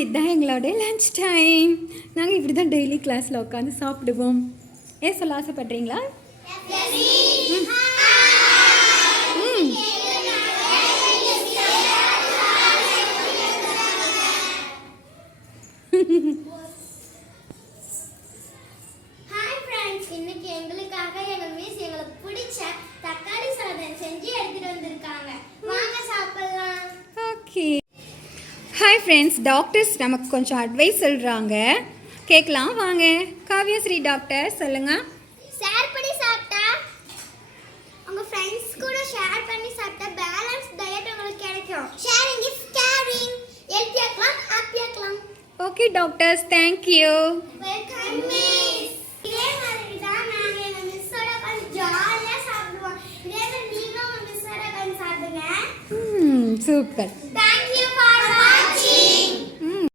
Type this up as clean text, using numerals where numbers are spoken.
இதுதான் எங்களோட lunch time. நாங்கள் இப்படி தான் டெய்லி கிளாஸில் உட்காந்து சாப்பிடுவோம். ஏன் சொல்ல ஆசைப்படுறீங்களா? ஹாய் ஃப்ரெண்ட்ஸ், இன்னைக்கு எங்களுக்காக எங்க மிஸ் எங்களுக்கு பிடிச்ச தக்காளி சாதம் செஞ்சு எடுத்துட்டு வந்திருக்காங்க. வாங்க சாப்பிடலாம். ஓகே. ஹாய் ஃப்ரெண்ட்ஸ், டாக்டர்ஸ் நமக்கு கொஞ்சம் அட்வைஸ் சொல்கிறாங்க, கேட்கலாம் வாங்க. காவ்யஸ்ரீ டாக்டர் சொல்லுங்கள். ஷேர் பண்ணி சாப்பிட்டா, உங்க ஃப்ரெண்ட்ஸ் கூட ஷேர் பண்ணி சாப்பிட்டா பேலன்ஸ் டயட் உங்களுக்கு கிடைக்கும். Sharing is caring. ஹெல்த்தி ஆக்கலாம், ஹாப்பி ஆக்கலாம். Okay doctors, thank you. Welcome miss. இதே மாதிரி தான் நாங்க எங்க மிஸ்ஸோட கொஞ்சம் ஜாலியா சாப்பிடுவோம். இதே மாதிரி நீங்களும் உங்க மிஸ்ஸோட கொஞ்சம் சாப்பிடுங்க. சூப்பர்.